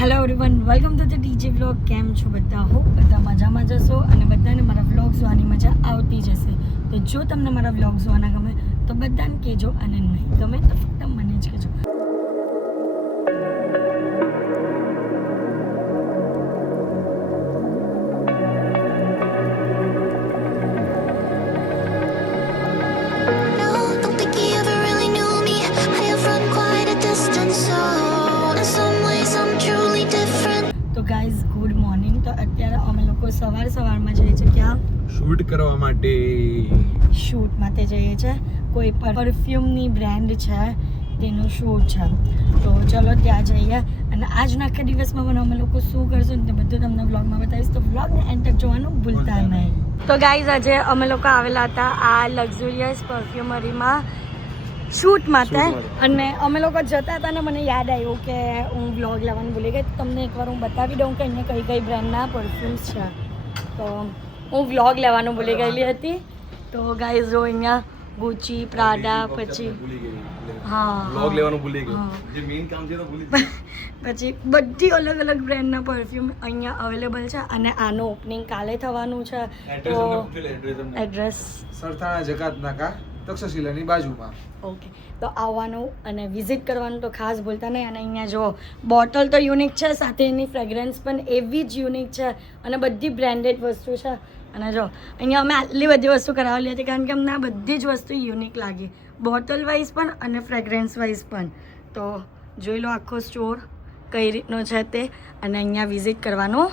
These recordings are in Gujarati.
Hello everyone, welcome to the DJ vlog. કેમ છો બધા? હોપ બધા મજામાં જશો અને બધાને મારા વ્લોગ જોવાની મજા આવતી જશે. તો જો તમને મારા વ્લોગ જોવાના ગમે તો બધાને કહેજો, અને નહીં ગમે તો ફક્ત મને જ કહેજો. તો ગાઈઝ, ગુડ મોર્નિંગ. તો અત્યારે અમે લોકો સવારમાં જઈએ છીએ ક્યાં? શૂટ કરવા માટે. શૂટ માટે જઈએ છીએ. કોઈ પરફ્યુમની બ્રાન્ડ છે તેનું શૂટ છે. તો ચલો ત્યાં જઈએ, અને આજના આખા દિવસમાં પણ અમે લોકો શું કરશું ને તે બધું તમને વ્લોગમાં બતાવીશ. તો વ્લોગને એન્ડ તક જોવાનું ભૂલતા નહીં. તો ગાઈઝ, આજે અમે લોકો આવેલા હતા આ લક્ઝુરિયસ પરફ્યુમરીમાં શૂટ માટે, અને અમે લોકો જતા હતા ને મને યાદ આવ્યું કે હું વ્લોગ લેવાનું ભૂલી ગઈ. તમને એકવાર હું બતાવી દઉં કે અહીંયા કઈ કઈ બ્રાન્ડના પરફ્યુમ્સ છે. તો હું વ્લોગ લેવાનું ભૂલી ગયેલી હતી. તો ગાઈઝ જો અહીંયા ગુચી, પ્રાડા, પછી વ્લોગ લેવાનું ભૂલી ગઈ. જે મેઈન કામ છે તો ભૂલી ગઈ. પછી બધી અલગ અલગ બ્રાન્ડના પરફ્યુમ અહીંયા અવેલેબલ છે, અને આનું ઓપનિંગ કાલે થવાનું છે. તો એડ્રેસ સરથાણા જકાત નાકા તક્ષશિલાની બાજુમાં. ઓકે, તો આવવાનું અને વિઝિટ કરવાનું તો ખાસ ભૂલતા નહીં. અને અહીંયા જો બોટલ તો યુનિક છે, સાથે એની ફ્રેગ્રન્સ પણ એવી જ યુનિક છે, અને બધી બ્રાન્ડેડ વસ્તુ છે. અને જો અહીંયા અમે આટલી બધી વસ્તુ કરાવેલી હતી કારણ કે અમને આ બધી જ વસ્તુ યુનિક લાગી, બોટલ વાઇઝ પણ અને ફ્રેગ્રન્સ વાઇઝ પણ. તો જોઈ લો આખો સ્ટોર કઈ રીતનો છે તે, અને અહીંયા વિઝિટ કરવાનું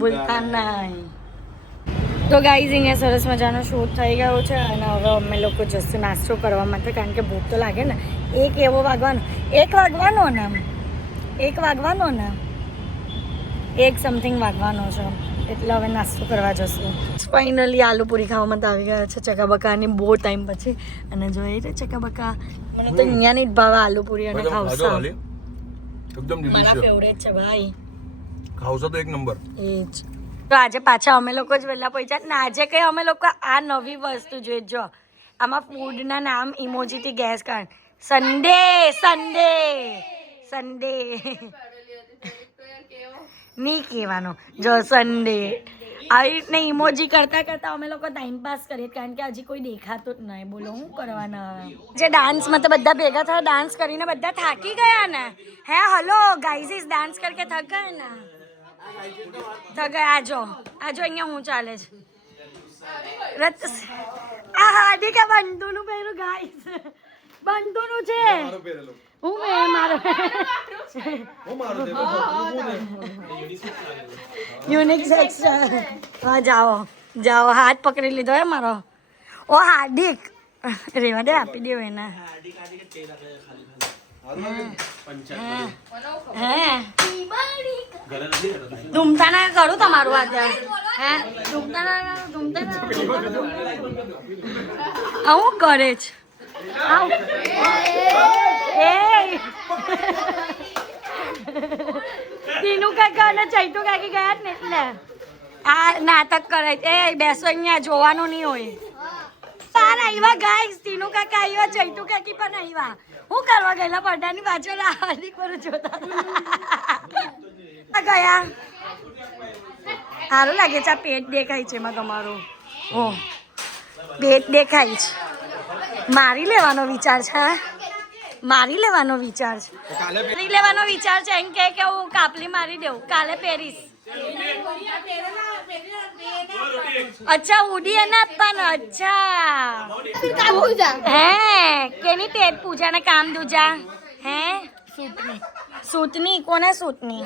ભૂલતા નહીં. તો ગાઈઝ, અહીંયા સરસ મજાનો શૂટ થઈ ગયો છે, અને હવે અમે લોકો જશું નાસ્તો કરવા માટે, કારણ કે ભૂખ તો લાગે ને. એક વાગવાનો ને એક સમથિંગ વાગવાનો છે, એટલે હવે નાસ્તો કરવા જશું. ફાઇનલી આલુપુરી ખાવા માટે આવી ગયા છે ચકાબકાની બહુ ટાઈમ પછી. અને જોઈએ છે ચકાબકા, મને તો અહીંયાની જ ભાવે આલુપુરી અને ખાવસા. મારા ફેવરેટ છે ભાઈ. ખાવસા તો એક નંબર. એ જ. તો આજે પાછા અમે લોકો જ વહેલા પહોંચ્યા ને. આજે કઈ અમે લોકો આ નવી વસ્તુ જોઈ. જો આમાં ફૂડના નામ ઇમોજીથી ગેસ કર. સન્ડે નહીં કહેવાનો. જો સન્ડે આવી રીતને ઇમોજી કરતા અમે લોકો ટાઈમ પાસ કરીએ, કારણ કે હજી કોઈ દેખાતું જ નહીં. બોલો શું કરવાના હવે? જે ડાન્સમાં તો બધા ભેગા થયા, ડાન્સ કરીને બધા થાકી ગયા ને. હે હલો ગાઈઝ, ડાન્સ કરકે થક ગયા ને. આજો અહીંયા હું ચાલે છે. આ હાર્દિક બંધુનું પહેર્યું ગાઈસ, બંધુનું છે. હું મારો યુનિક સેક્સ. હા, જાઓ હાથ પકડી લીધો હે મારો. ઓ હાર્દિક, રેવા દે, આપી દેવો એને. ધૂમતાના કરું તમારું આજે. હે ધૂમતાના આવું કરે છે. તીનું કાકા અને ચૈતુ કાકી ગયા જ ને, એટલે આ નાટક કરે છે. એ બેસો અહીંયા, જોવાનું નહીં હોય. તાર આવ્યા ગાઈસ, તીનું કાકા આવ્યા, ચૈતુ કાકી પણ આવ્યા. હું કરવા ગયેલા પડદાની પાછળ હાર્દિક પર જોતા ગયા. સારું લાગે છે. આ પેટ દેખાય છે એમાં તમારું. ઓ પેટ દેખાય છે. મારી લેવાનો વિચાર છે. મારી લેવાનો વિચાર છે એમ કે હું કાપલી મારી દઉં, કાલે પહેરીશ. અચ્છા, ઉડી એને આપવાના. અચ્છા, હે કેની પેટ પૂજા ને કામ દૂજા. હે સૂતની કોને સૂતની?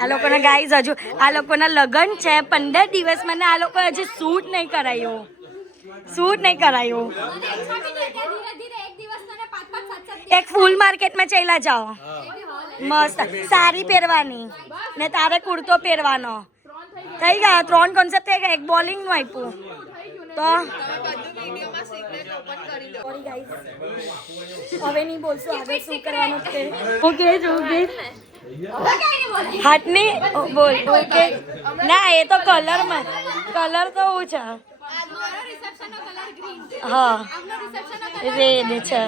આ લોકોના ગાઈઝ હજુ આ લોકોના લગ્ન છે 15 દિવસમાં ને આ લોકો હજી શૂટ નહીં કરાયું. એક ફૂલ માર્કેટમાં ચાલ્યા જાઓ, મસ્ત સાડી પહેરવાની ને તારે કુર્તો પહેરવાનો. થઈ ગયા 3 કોન્સેપ્ટ થઈ ગયા. એક બોલિંગ નું આપ્યું તો હવે નહીં બોલશું આગળ શું કરવાનું છે. ઓકે હાથની બોલ. ઓકે ના, એ તો કલરમાં, કલર તો હું છે. હા, રેડ છે.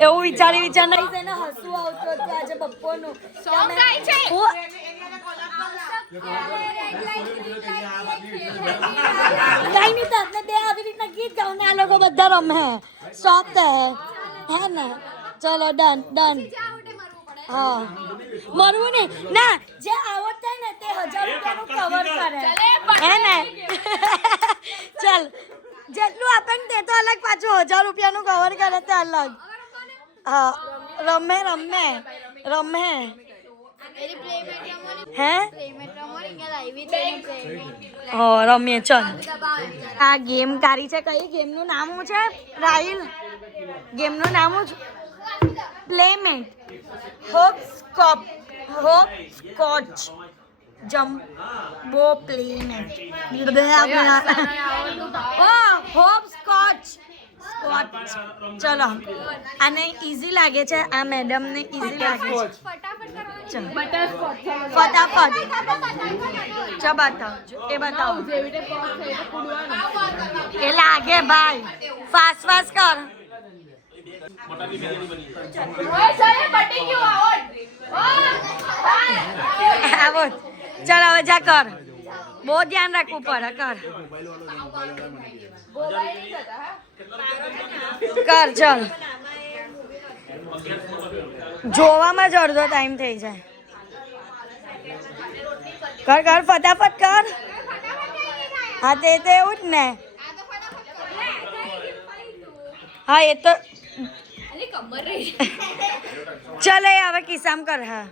એવું વિચારી વિચાર નહીં છે ને હસવું આવતું હતું આજે બપોરનું Song ગાય છે. કઈ નહીં તો આપણે બે આવી રીતના ગીત ગાવ ને આ લોકો બધા રમે શોખ હે ને ચલો ડન ડન હા મરવું નહીં ના જે આવડત થાય ને તે 1000 રૂપિયાનું કવર કરે હે ને ચલ જેટલું આપે ને તે તો અલગ પાછું 1000 રૂપિયાનું કવર કરે તે અલગ હા રમે રમે રમે હે રમીએ ચલ આ ગેમ કાઢી છે કઈ ગેમનું નામ શું છે રાહિલ ગેમનું નામ શું છે playmate hopscotch jumbo playmate hopscotch ચલો આને ઈઝી લાગે છે આ મેડમને ઈઝી લાગે છે ચલો ફટાફટ ચા બતાવો એ બતાવો એ લાગે ભાઈ ફાસ્ટ ફાસ્ટ કર આવો ચાલ હવે જા કર બહુ ધ્યાન રાખવું પડે કર ચાલ જોવામાં જ અડધો ટાઈમ થઈ જાય કર કર ફટાફટ કર હા તે એવું જ ને હા એ તો ચલે હવે કિસ્સામ કર હા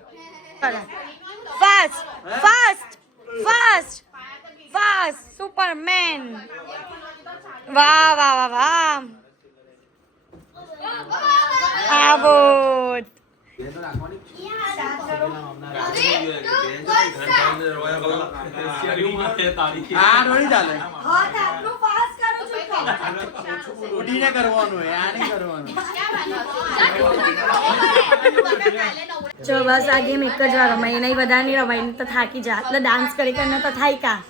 fast fast fast fast superman વાહ વાહ વાહ વાહ આબોટ જો બસ આ ગેમ એક જ વાર રમાય નહીં બધા નહીં રમાય તો થાકી જા એટલે ડાન્સ કરી કરીને તો થાય કા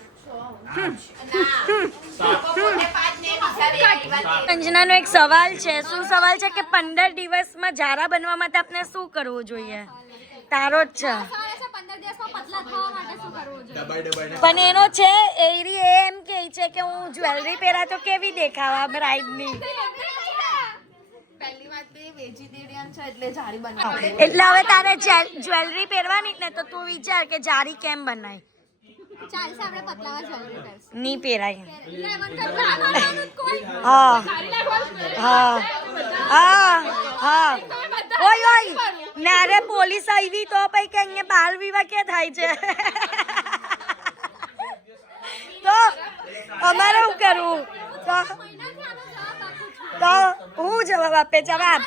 અંજનાનો એક સવાલ છે શું સવાલ છે કે 15 દિવસમાં જારા બનવા માટે આપણે શું કરવું જોઈએ તારો જ છે પણ એનો છે એરી એમ કહે છે કે હું જ્વેલરી પહેરા તો કેવી દેખાવા બ્રાઇડની એટલે હવે તારે જ્વેલરી પહેરવાની જ ને તો તું વિચાર કે જારી કેમ બનાય નહીં પહેરાય હા હા હા હા ઓય ઓય નારે પોલીસ આવી તો પછી કે અહીંયા બાલ વિવાહ ક્યાં થાય છે તો અમારે શું કરવું તો હું જવાબ આપે જવાબ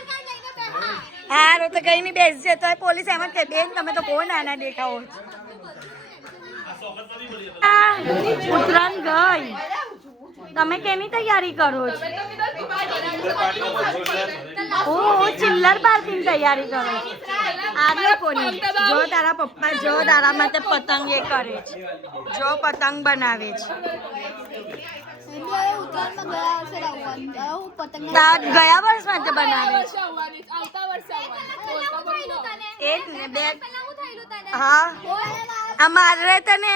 હારું તો કઈ નહીં બેસશે તો પોલીસ એમ જ કહે બેન તમે તો બહુ નાના દેખાવો ઉત્તરાયણ ગઈ તમે કેની તૈયારી કરો છો હું ચિલ્લર પાર્કની તૈયારી કરું આગળ કોની જો તારા પપ્પા જો તારા માટે પતંગ એ કરે છે જો પતંગ બનાવે છે ગયા વર્ષ માટે બનાવે છે એ જ ને બે હા અમારે તને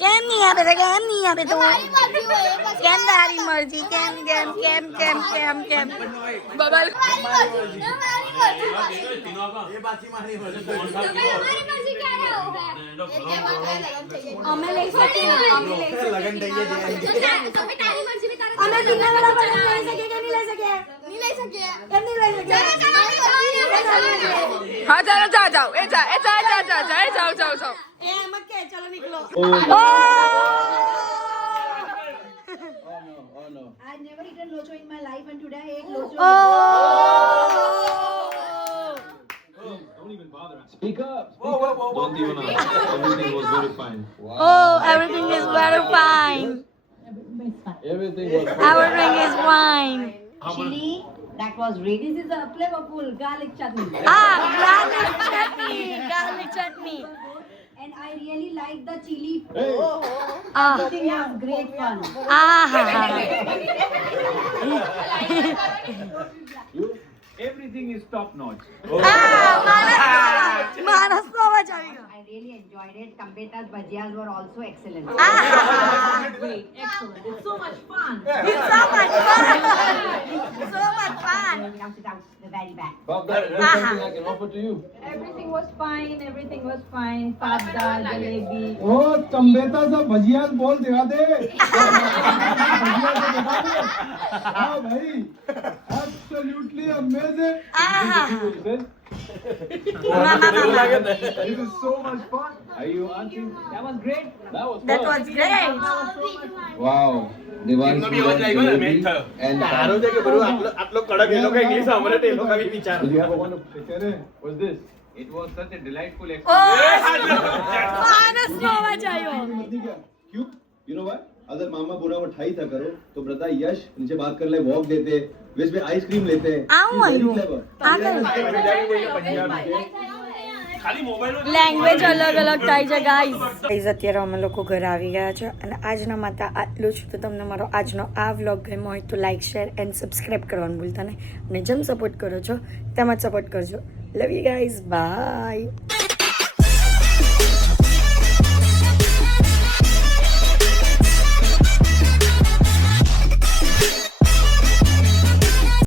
કેમ નહીં આપે કેમ નહીં આપે તો કેમ તારી મરજી કેમ કેમ કેમ કેમ કેમ કેમ બબલ અમે લઈ શકીએ લગન થઈ ગયા અમે કિન્ના વાળા પતંગ લઈ શકીએ કે નહીં લઈ શકીએ નહીં લઈ શકીએ કેમ નહીં લઈ શકીએ હા ચાલો જાઓ જાઓ એ જા એ જા જા જા જા જાઓ જાઓ જાઓ એ એમ કે ચલો નીકળો I've never eaten locho in my life and today I ate locho. Speak up. Don't even everything was very fine. Oh, everything is very fine. Everything was fine. Everything is fine. Chili, that was really this is a flavorful garlic chutney. Ah, garlic chutney. Garlic chutney. and I really like the chili. Ah. Everything was great fun. Everything is top notch. માણસ નો અવાજ આવી ગયો. I really enjoyed it. Kambeta's bhajiyas were also excellent. Great, excellent. It's so much fun. It's so much fun. So much fun. Sit down, the very back. Bob, there's something I can offer to you. Everything was fine. Everything was fine. Fabda, jalebi. ओ तंबेता सा भजिया बोल दिखा दे हाँ भाई absolutely amazing This is so much fun. Are you answering? That was great. That was That fun. was great. Wow. Devansh, એમનો બી અવાજ લાગ્યો ને મેચ થયો and સારું છે કે બધું આટલો કડક એ લોકો ઇંગ્લિશ સાંભળે તો એ લોકો બી વિચાર Did you have a wonderful करे What's this? It was such a delightful Oh, experience. માણસ નો અવાજ આવ્યો. क्यों यू नो व्हाट अगर मामा बुरा मिठाई था करो तो ब्रता यश नीचे बात कर ले वॉक देते विश में आइसक्रीम लेते આવું આવ્યું. આગળ ખાલી મોબાઈલ લેંગ્વેજ અલગ અલગ થાય છે ગાઈઝ. અત્યારે અમે લોકો ઘરે આવી ગયા છે અને આજના માટે આટલું જ. તો તમને મારો આજનો આ વ્લોગ ગમ્યો હોય તો લાઈક શેર એન્ડ સબસ્ક્રાઈબ કરવાનું ભૂલતા નહીં અને જેમ સપોર્ટ કરો છો તેમ જ સપોર્ટ કરજો. Love you guys, by.